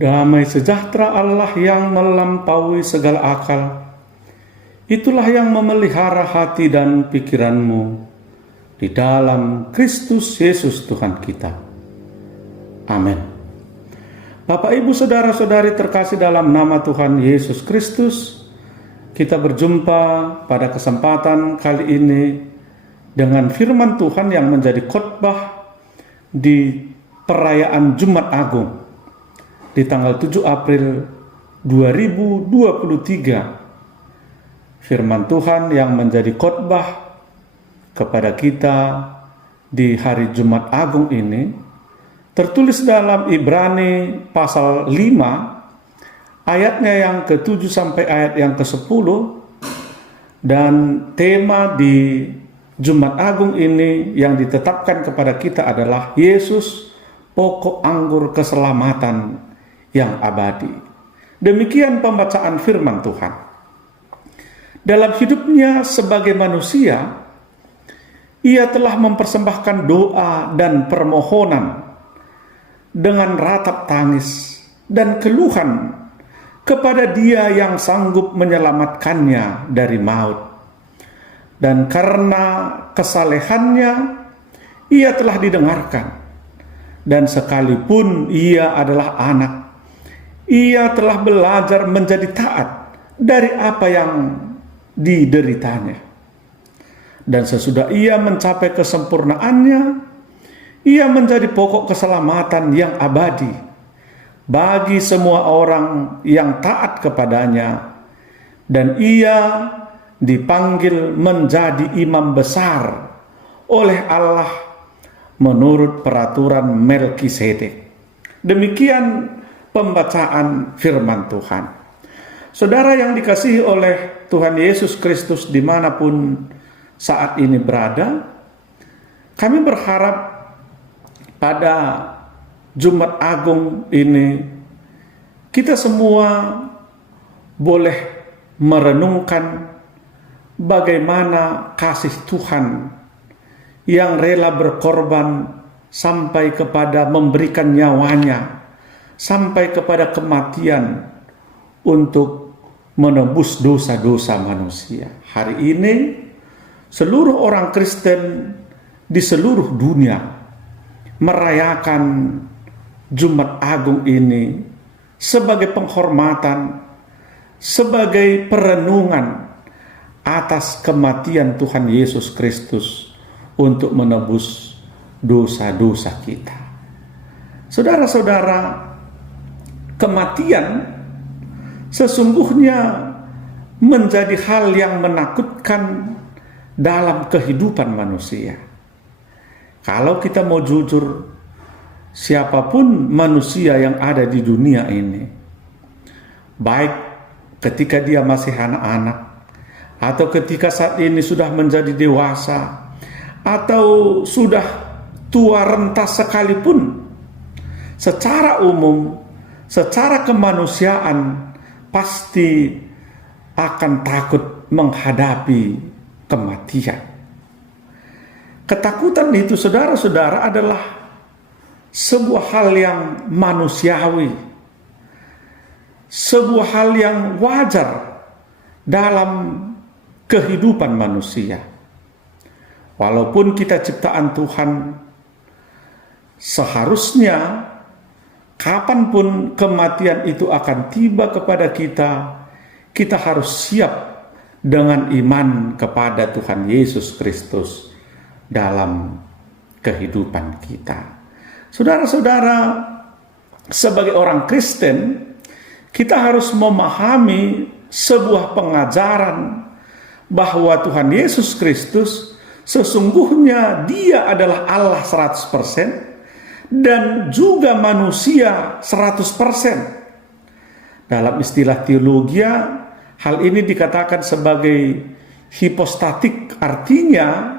Damai sejahtera Allah yang melampaui segala akal, itulah yang memelihara hati dan pikiranmu di dalam Kristus Yesus Tuhan kita. Amin. Bapak, Ibu, saudara-saudari terkasih dalam nama Tuhan Yesus Kristus, kita berjumpa pada kesempatan kali ini dengan firman Tuhan yang menjadi khotbah di perayaan Jumat Agung di tanggal 7 April 2023. Firman Tuhan yang menjadi khotbah kepada kita di hari Jumat Agung ini tertulis dalam Ibrani pasal 5 ayatnya yang ke-7 sampai ayat yang ke-10, dan tema di Jumat Agung ini yang ditetapkan kepada kita adalah Yesus, pokok anggur keselamatan yang abadi. Demikian pembacaan firman Tuhan. Dalam hidupnya sebagai manusia, ia telah mempersembahkan doa dan permohonan dengan ratap tangis dan keluhan kepada Dia yang sanggup menyelamatkannya dari maut. Dan karena kesalehannya, ia telah didengarkan. Dan sekalipun ia adalah anak, ia telah belajar menjadi taat dari apa yang dideritanya. Dan sesudah ia mencapai kesempurnaannya, ia menjadi pokok keselamatan yang abadi bagi semua orang yang taat kepadanya. Dan ia dipanggil menjadi imam besar oleh Allah menurut peraturan Melkisedek. Demikian pembacaan firman Tuhan. Saudara yang dikasihi oleh Tuhan Yesus Kristus dimanapun saat ini berada, kami berharap pada Jumat Agung ini kita semua boleh merenungkan bagaimana kasih Tuhan yang rela berkorban sampai kepada memberikan nyawanya, sampai kepada kematian untuk menebus dosa-dosa manusia. Hari ini seluruh orang Kristen di seluruh dunia merayakan Jumat Agung ini sebagai penghormatan, sebagai perenungan atas kematian Tuhan Yesus Kristus untuk menebus dosa-dosa kita. Saudara-saudara, kematian sesungguhnya menjadi hal yang menakutkan dalam kehidupan manusia. Kalau kita mau jujur, siapapun manusia yang ada di dunia ini, baik ketika dia masih anak-anak, atau ketika saat ini sudah menjadi dewasa, atau sudah tua renta sekalipun, secara umum, secara kemanusiaan pasti akan takut menghadapi kematian. Ketakutan itu, saudara-saudara, adalah sebuah hal yang manusiawi, sebuah hal yang wajar dalam kehidupan manusia. Walaupun kita ciptaan Tuhan, seharusnya kapanpun kematian itu akan tiba kepada kita, kita harus siap dengan iman kepada Tuhan Yesus Kristus dalam kehidupan kita. Saudara-saudara, sebagai orang Kristen, kita harus memahami sebuah pengajaran bahwa Tuhan Yesus Kristus sesungguhnya Dia adalah Allah 100%, dan juga manusia 100%. Dalam istilah teologi, hal ini dikatakan sebagai hipostatik, artinya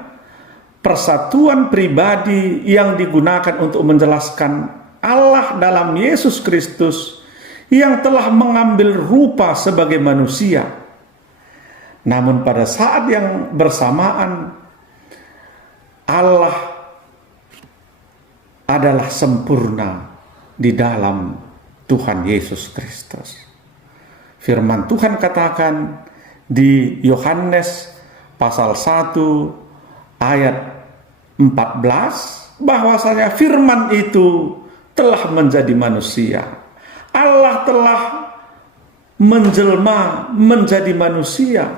persatuan pribadi yang digunakan untuk menjelaskan Allah dalam Yesus Kristus yang telah mengambil rupa sebagai manusia. Namun pada saat yang bersamaan, Allah adalah sempurna di dalam Tuhan Yesus Kristus. Firman Tuhan katakan di Yohanes pasal 1 ayat 14 bahwasanya firman itu telah menjadi manusia. Allah telah menjelma menjadi manusia,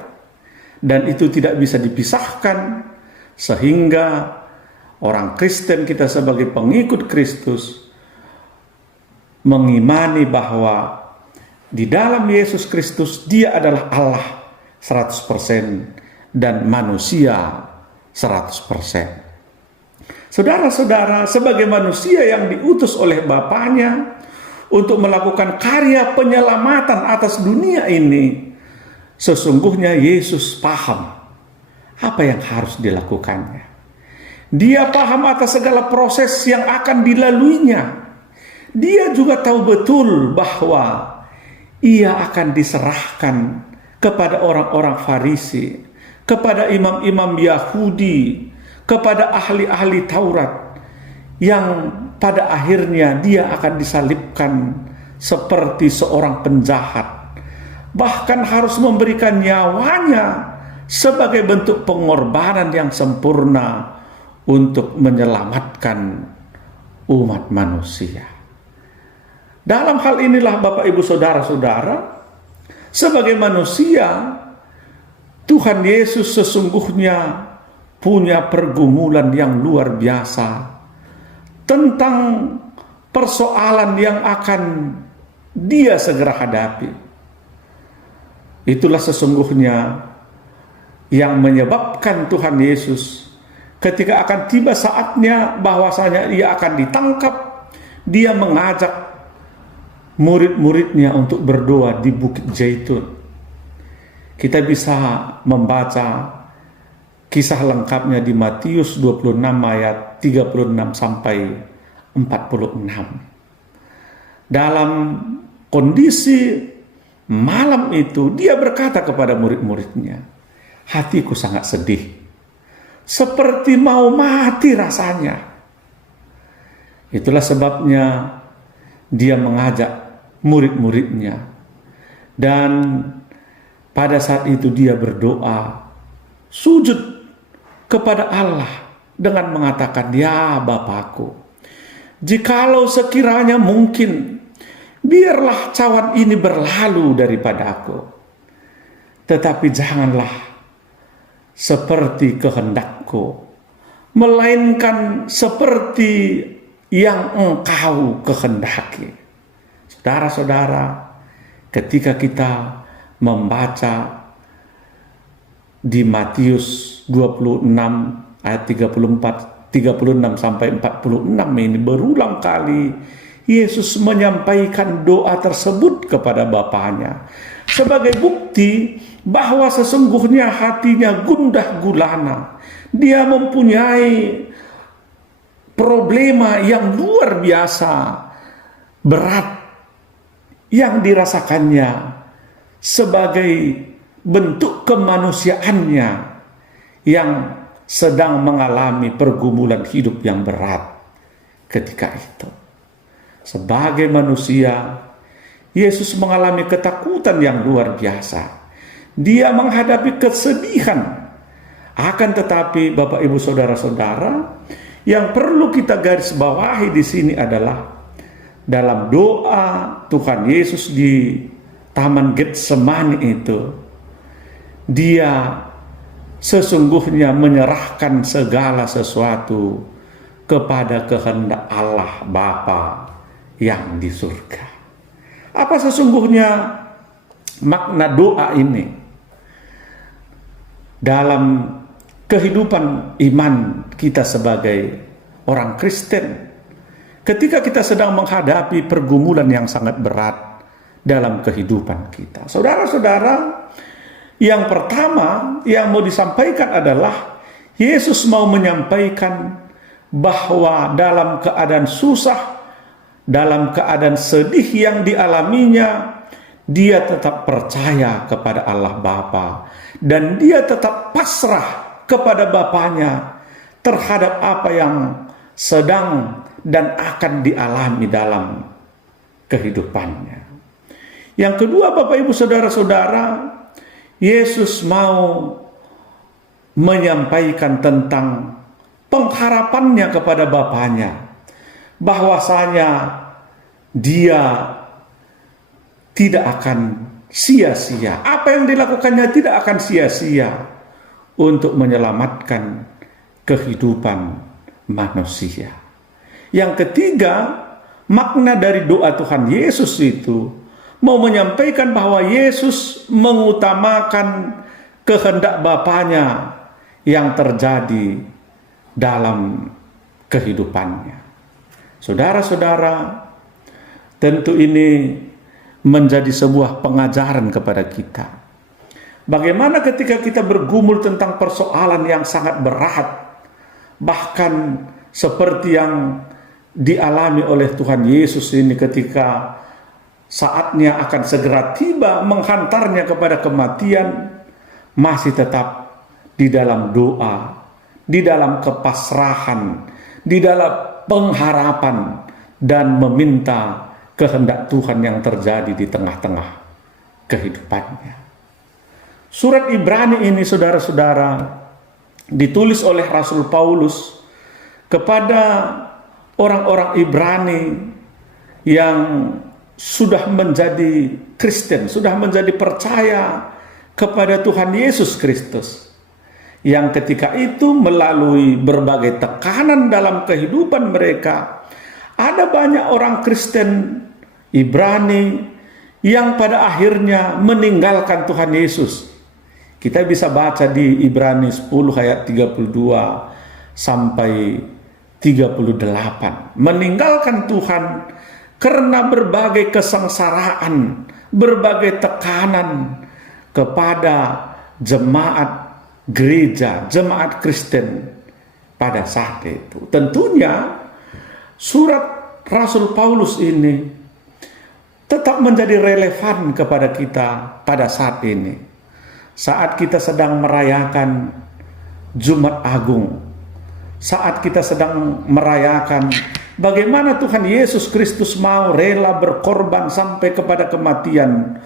dan itu tidak bisa dipisahkan, sehingga orang Kristen, kita sebagai pengikut Kristus, mengimani bahwa di dalam Yesus Kristus Dia adalah Allah 100% dan manusia 100%. Saudara-saudara, sebagai manusia yang diutus oleh Bapaknya untuk melakukan karya penyelamatan atas dunia ini, sesungguhnya Yesus paham apa yang harus dilakukannya. Dia paham atas segala proses yang akan dilaluinya. Dia juga tahu betul bahwa Ia akan diserahkan kepada orang-orang Farisi, kepada imam-imam Yahudi, kepada ahli-ahli Taurat, yang pada akhirnya Dia akan disalibkan seperti seorang penjahat, bahkan harus memberikan nyawanya sebagai bentuk pengorbanan yang sempurna untuk menyelamatkan umat manusia. Dalam hal inilah Bapak Ibu Saudara-saudara, sebagai manusia, Tuhan Yesus sesungguhnya punya pergumulan yang luar biasa tentang persoalan yang akan Dia segera hadapi. Itulah sesungguhnya yang menyebabkan Tuhan Yesus ketika akan tiba saatnya bahwasanya Ia akan ditangkap, Dia mengajak murid-muridnya untuk berdoa di Bukit Zaitun. Kita bisa membaca kisah lengkapnya di Matius 26 ayat 36 sampai 46. Dalam kondisi malam itu, Dia berkata kepada murid-muridnya, "Hatiku sangat sedih, seperti mau mati rasanya." Itulah sebabnya Dia mengajak murid-muridnya, dan pada saat itu Dia berdoa, sujud kepada Allah dengan mengatakan, "Ya Bapakku, jikalau sekiranya mungkin, biarlah cawan ini berlalu daripadaku, tetapi janganlah seperti kehendakku, melainkan seperti yang Engkau kehendaki." Saudara-saudara, ketika kita membaca di Matius 26 ayat 36 sampai 46 ini, berulang kali Yesus menyampaikan doa tersebut kepada Bapaknya sebagai bukti bahwa sesungguhnya hatinya gundah gulana. Dia mempunyai problema yang luar biasa berat yang dirasakannya sebagai bentuk kemanusiaannya yang sedang mengalami pergumulan hidup yang berat ketika itu. Sebagai manusia, Yesus mengalami ketakutan yang luar biasa. Dia menghadapi kesedihan. Akan tetapi, Bapak Ibu Saudara-saudara, yang perlu kita garis bawahi di sini adalah dalam doa Tuhan Yesus di Taman Getsemani itu, Dia sesungguhnya menyerahkan segala sesuatu kepada kehendak Allah Bapa yang di surga. Apa sesungguhnya makna doa ini dalam kehidupan iman kita sebagai orang Kristen ketika kita sedang menghadapi pergumulan yang sangat berat dalam kehidupan kita? Saudara-saudara, yang pertama yang mau disampaikan adalah Yesus mau menyampaikan bahwa dalam keadaan susah, dalam keadaan sedih yang dialaminya, Dia tetap percaya kepada Allah Bapa, dan Dia tetap pasrah kepada Bapaknya terhadap apa yang sedang dan akan dialami dalam kehidupannya. Yang kedua, Bapak Ibu Saudara-saudara, Yesus mau menyampaikan tentang pengharapannya kepada Bapaknya, bahwasanya dia tidak akan sia-sia. Apa yang dilakukannya tidak akan sia-sia untuk menyelamatkan kehidupan manusia. Yang ketiga, makna dari doa Tuhan Yesus itu mau menyampaikan bahwa Yesus mengutamakan kehendak Bapaknya yang terjadi dalam kehidupannya. Saudara-saudara, tentu ini menjadi sebuah pengajaran kepada kita. Bagaimana ketika kita bergumul tentang persoalan yang sangat berat, bahkan seperti yang dialami oleh Tuhan Yesus ini ketika saatnya akan segera tiba menghantarnya kepada kematian, masih tetap di dalam doa, di dalam kepasrahan, di dalam pengharapan, dan meminta kehendak Tuhan yang terjadi di tengah-tengah kehidupannya. Surat Ibrani ini, saudara-saudara, ditulis oleh Rasul Paulus kepada orang-orang Ibrani yang sudah menjadi Kristen, sudah menjadi percaya kepada Tuhan Yesus Kristus, yang ketika itu melalui berbagai tekanan dalam kehidupan mereka, ada banyak orang Kristen Ibrani yang pada akhirnya meninggalkan Tuhan Yesus. Kita bisa baca di Ibrani 10 ayat 32 sampai 38. Meninggalkan Tuhan karena berbagai kesengsaraan, berbagai tekanan kepada jemaat gereja, jemaat Kristen pada saat itu. Tentunya surat Rasul Paulus ini tetap menjadi relevan kepada kita pada saat ini, saat kita sedang merayakan Jumat Agung, saat kita sedang merayakan bagaimana Tuhan Yesus Kristus mau rela berkorban sampai kepada kematian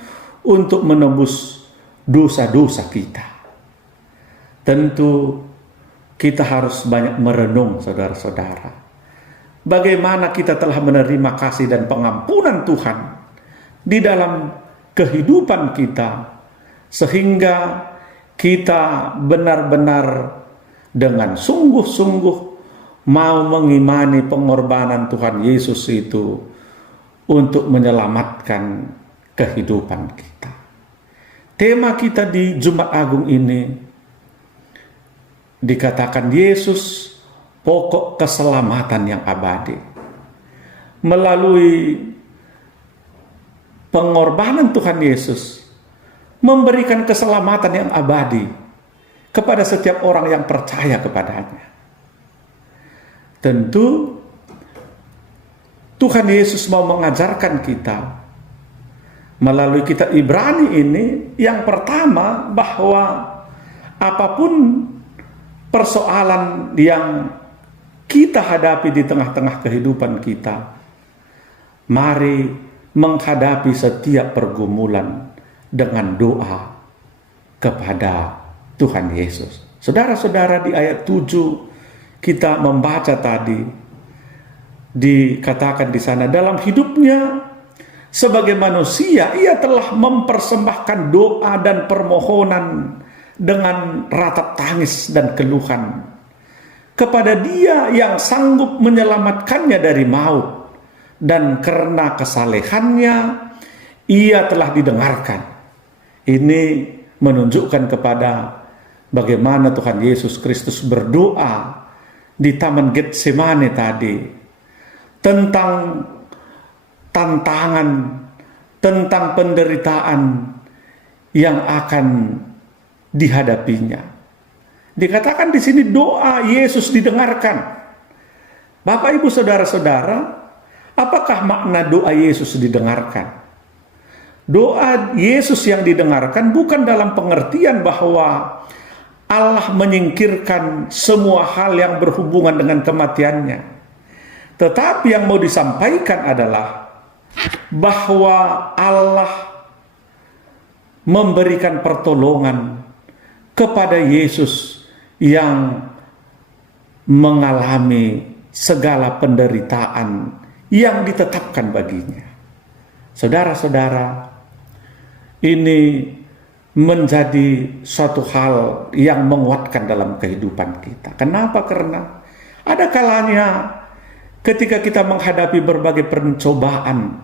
untuk menebus dosa-dosa kita. Tentu kita harus banyak merenung, saudara-saudara, bagaimana kita telah menerima kasih dan pengampunan Tuhan di dalam kehidupan kita, sehingga kita benar-benar dengan sungguh-sungguh mau mengimani pengorbanan Tuhan Yesus itu untuk menyelamatkan kehidupan kita. Tema kita di Jumat Agung ini dikatakan Yesus pokok keselamatan yang abadi. Melalui pengorbanan Tuhan Yesus memberikan keselamatan yang abadi kepada setiap orang yang percaya kepadanya. Tentu Tuhan Yesus mau mengajarkan kita melalui kitab Ibrani ini, yang pertama, bahwa apapun persoalan yang kita hadapi di tengah-tengah kehidupan kita, mari menghadapi setiap pergumulan dengan doa kepada Tuhan Yesus. Saudara-saudara, di ayat 7 kita membaca tadi, dikatakan di sana, dalam hidupnya sebagai manusia ia telah mempersembahkan doa dan permohonan dengan ratap tangis dan keluhan kepada Dia yang sanggup menyelamatkannya dari maut, dan karena kesalehannya ia telah didengarkan. Ini menunjukkan kepada bagaimana Tuhan Yesus Kristus berdoa di Taman Getsemane tadi tentang tantangan, tentang penderitaan yang akan dihadapinya. Dikatakan di sini doa Yesus didengarkan. Bapak, Ibu, saudara-saudara, apakah makna doa Yesus didengarkan? Doa Yesus yang didengarkan bukan dalam pengertian bahwa Allah menyingkirkan semua hal yang berhubungan dengan kematiannya. Tetapi yang mau disampaikan adalah bahwa Allah memberikan pertolongan kepada Yesus yang mengalami segala penderitaan yang ditetapkan baginya. Saudara-saudara, ini menjadi suatu hal yang menguatkan dalam kehidupan kita. Kenapa? Karena ada kalanya ketika kita menghadapi berbagai pencobaan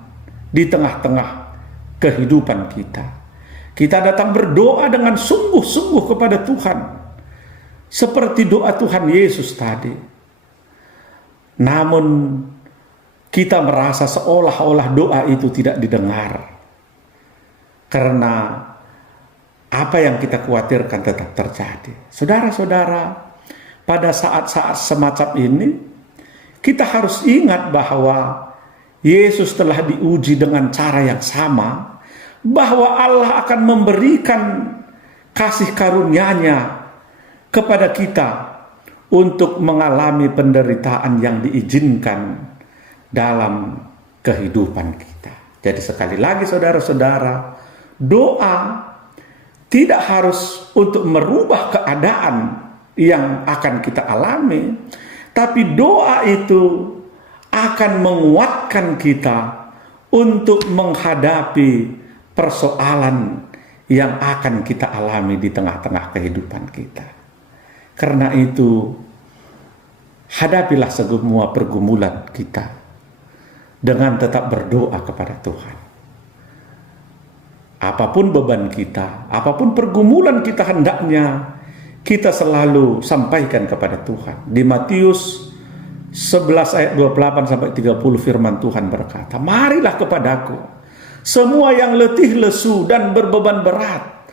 di tengah-tengah kehidupan kita, kita datang berdoa dengan sungguh-sungguh kepada Tuhan, seperti doa Tuhan Yesus tadi. Namun kita merasa seolah-olah doa itu tidak didengar, karena apa yang kita khawatirkan tetap terjadi. Saudara-saudara, pada saat-saat semacam ini, kita harus ingat bahwa Yesus telah diuji dengan cara yang sama, bahwa Allah akan memberikan kasih karunia-Nya kepada kita untuk mengalami penderitaan yang diizinkan dalam kehidupan kita. Jadi sekali lagi saudara-saudara, doa tidak harus untuk merubah keadaan yang akan kita alami, tapi doa itu akan menguatkan kita untuk menghadapi persoalan yang akan kita alami di tengah-tengah kehidupan kita. Karena itu, hadapilah semua pergumulan kita dengan tetap berdoa kepada Tuhan. Apapun beban kita, apapun pergumulan kita, hendaknya kita selalu sampaikan kepada Tuhan. Di Matius 11 ayat 28 sampai 30 firman Tuhan berkata, "Marilah kepadaku semua yang letih lesu dan berbeban berat,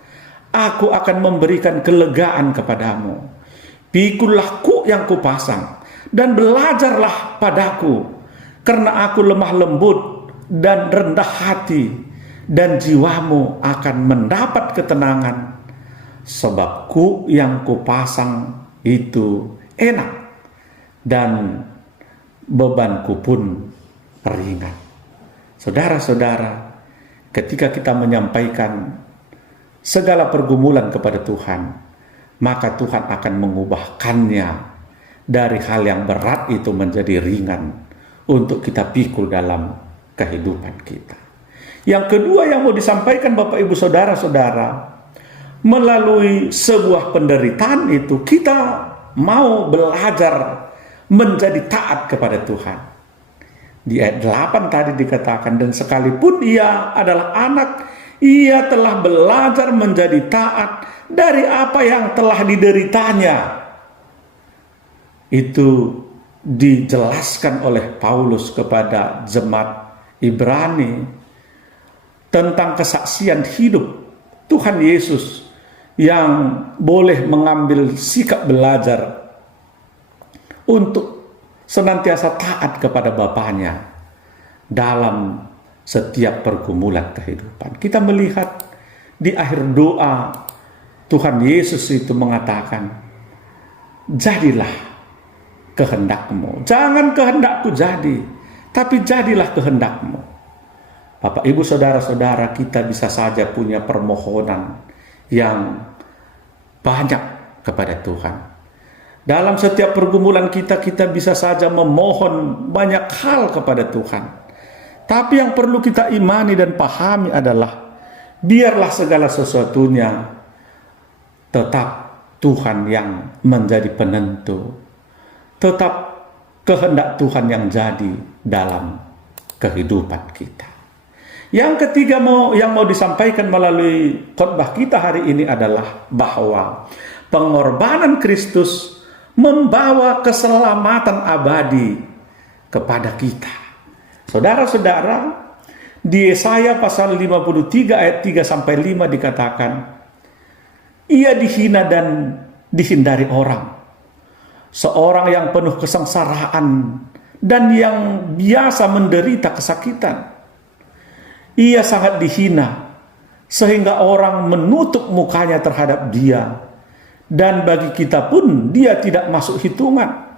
aku akan memberikan kelegaan kepadamu. Pikulah kuk yang kupasang dan belajarlah padaku, karena aku lemah lembut dan rendah hati, dan jiwamu akan mendapat ketenangan, sebab kuk yang kupasang itu enak dan bebanku pun ringan." Saudara-saudara, ketika kita menyampaikan segala pergumulan kepada Tuhan, maka Tuhan akan mengubahkannya dari hal yang berat itu menjadi ringan untuk kita pikul dalam kehidupan kita. Yang kedua yang mau disampaikan Bapak Ibu Saudara-saudara, melalui sebuah penderitaan itu kita mau belajar menjadi taat kepada Tuhan. Di ayat 8 tadi dikatakan, "Dan sekalipun ia adalah anak, ia telah belajar menjadi taat dari apa yang telah dideritanya." Itu dijelaskan oleh Paulus kepada jemaat Ibrani tentang kesaksian hidup Tuhan Yesus yang boleh mengambil sikap belajar untuk senantiasa taat kepada Bapaknya dalam setiap pergumulan kehidupan. Kita melihat di akhir doa Tuhan Yesus itu mengatakan, "Jadilah kehendakmu, jangan kehendakku jadi, tapi jadilah kehendakmu." Bapak Ibu Saudara-saudara, kita bisa saja punya permohonan yang banyak kepada Tuhan. Dalam setiap pergumulan kita bisa saja memohon banyak hal kepada Tuhan. Tapi yang perlu kita imani dan pahami adalah, biarlah segala sesuatunya tetap Tuhan yang menjadi penentu. Tetap kehendak Tuhan yang jadi dalam kehidupan kita. Yang ketiga yang mau disampaikan melalui khotbah kita hari ini adalah bahwa pengorbanan Kristus membawa keselamatan abadi kepada kita. Saudara-saudara, di Yesaya pasal 53 ayat 3 sampai 5 dikatakan, "Ia dihina dan dihindari orang, seorang yang penuh kesengsaraan dan yang biasa menderita kesakitan. Ia sangat dihina sehingga orang menutup mukanya terhadap dia, dan bagi kita pun dia tidak masuk hitungan.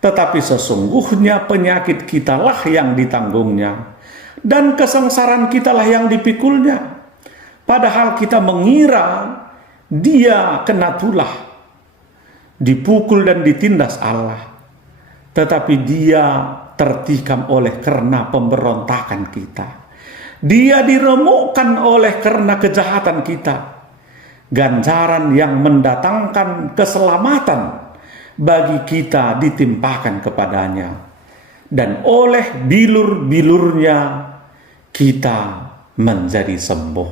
Tetapi sesungguhnya penyakit kitalah yang ditanggungnya, dan kesengsaraan kitalah yang dipikulnya. Padahal kita mengira dia kena tulah, dipukul dan ditindas Allah. Tetapi dia tertikam oleh karena pemberontakan kita. Dia diremukkan oleh karena kejahatan kita. Ganjaran yang mendatangkan keselamatan bagi kita ditimpakan kepadanya. Dan oleh bilur-bilurnya kita menjadi sembuh.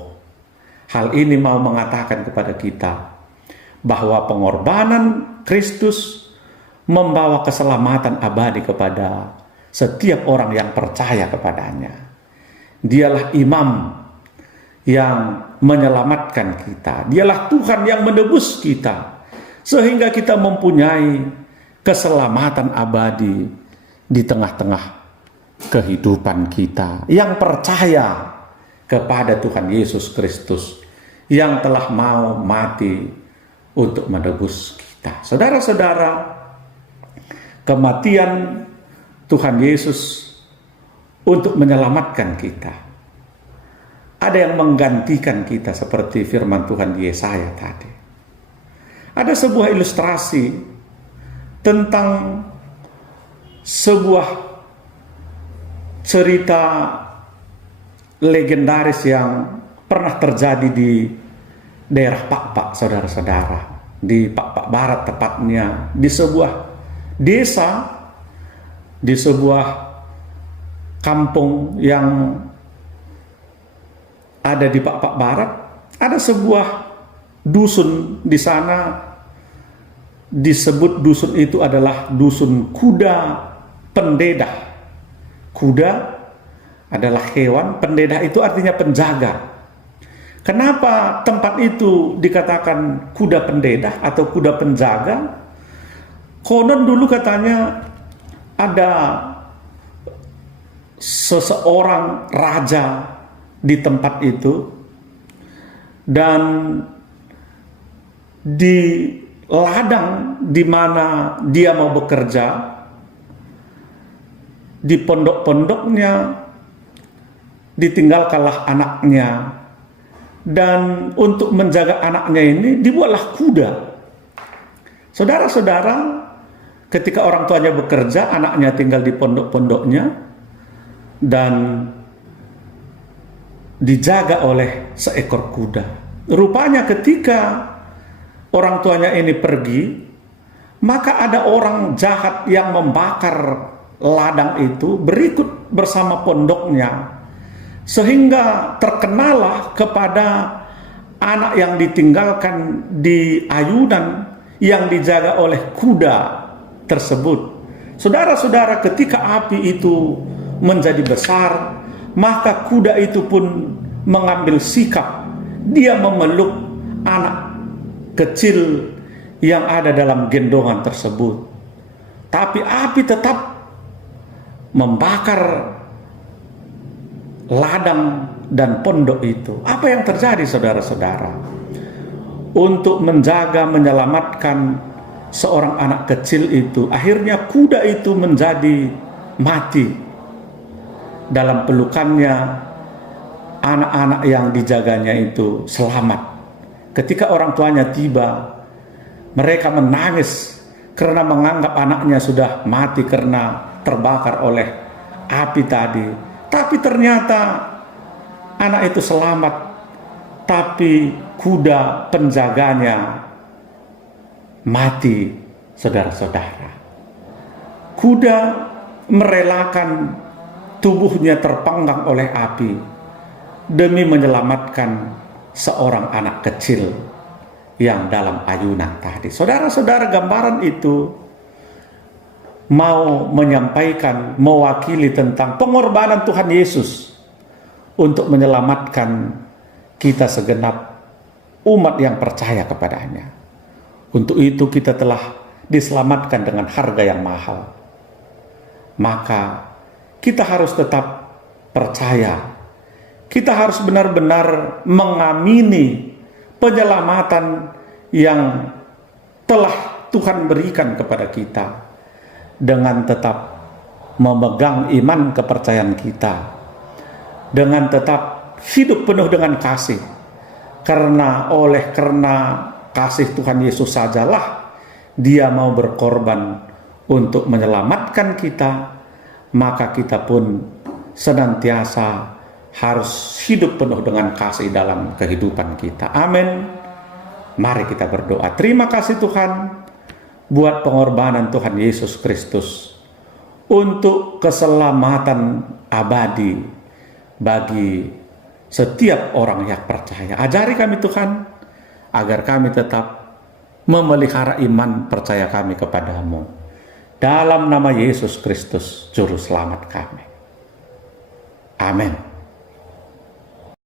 Hal ini mau mengatakan kepada kita bahwa pengorbanan Kristus membawa keselamatan abadi kepada setiap orang yang percaya kepadanya. Dialah imam yang menyelamatkan kita. Dialah Tuhan yang menebus kita, sehingga kita mempunyai keselamatan abadi di tengah-tengah kehidupan kita yang percaya kepada Tuhan Yesus Kristus yang telah mau mati untuk menebus kita. Saudara-saudara, kematian Tuhan Yesus untuk menyelamatkan kita. Ada yang menggantikan kita seperti firman Tuhan di Yesaya tadi. Ada sebuah ilustrasi tentang sebuah cerita legendaris yang pernah terjadi di daerah Pakpak, saudara-saudara. Di Pakpak Barat tepatnya, di sebuah desa, di sebuah kampung yang ada di Pakpak Barat. Ada sebuah dusun di sana, disebut dusun itu adalah dusun kuda pendedah. Kuda adalah hewan, pendedah itu artinya penjaga. Kenapa tempat itu dikatakan kuda pendedah atau kuda penjaga? Konon dulu katanya ada seseorang raja di tempat itu, dan di ladang di mana dia mau bekerja, di pondok-pondoknya ditinggalkanlah anaknya, dan untuk menjaga anaknya ini dibuatlah kuda. Saudara-saudara, ketika orang tuanya bekerja, anaknya tinggal di pondok-pondoknya dan dijaga oleh seekor kuda. Rupanya ketika orang tuanya ini pergi, maka ada orang jahat yang membakar ladang itu berikut bersama pondoknya, sehingga terkenalah kepada anak yang ditinggalkan di ayunan yang dijaga oleh kuda tersebut. Saudara-saudara, ketika api itu menjadi besar, maka kuda itu pun mengambil sikap. Dia memeluk anak kecil yang ada dalam gendongan tersebut. Tapi api tetap membakar ladang dan pondok itu. Apa yang terjadi, saudara-saudara? Untuk menjaga, menyelamatkan seorang anak kecil itu, akhirnya kuda itu menjadi mati. Dalam pelukannya, anak-anak yang dijaganya itu selamat. Ketika orang tuanya tiba, mereka menangis karena menganggap anaknya sudah mati karena terbakar oleh api tadi. Tapi ternyata anak itu selamat, tapi kuda penjaganya mati, saudara-saudara. Kuda merelakan tubuhnya terpanggang oleh api demi menyelamatkan seorang anak kecil yang dalam ayunan tadi. Saudara-saudara, gambaran itu mau menyampaikan, mewakili tentang pengorbanan Tuhan Yesus untuk menyelamatkan kita segenap umat yang percaya kepadanya. Untuk itu kita telah diselamatkan dengan harga yang mahal. Maka kita harus tetap percaya. Kita harus benar-benar mengamini penyelamatan yang telah Tuhan berikan kepada kita, dengan tetap memegang iman kepercayaan kita dengan tetap hidup penuh dengan kasih. Karena kasih Tuhan Yesus sajalah Dia mau berkorban untuk menyelamatkan kita, maka kita pun senantiasa harus hidup penuh dengan kasih dalam kehidupan kita. Amin. Mari kita berdoa. Terima kasih Tuhan buat pengorbanan Tuhan Yesus Kristus untuk keselamatan abadi bagi setiap orang yang percaya. Ajari kami Tuhan, agar kami tetap memelihara iman percaya kami kepadamu. Dalam nama Yesus Kristus, Juru Selamat kami. Amin.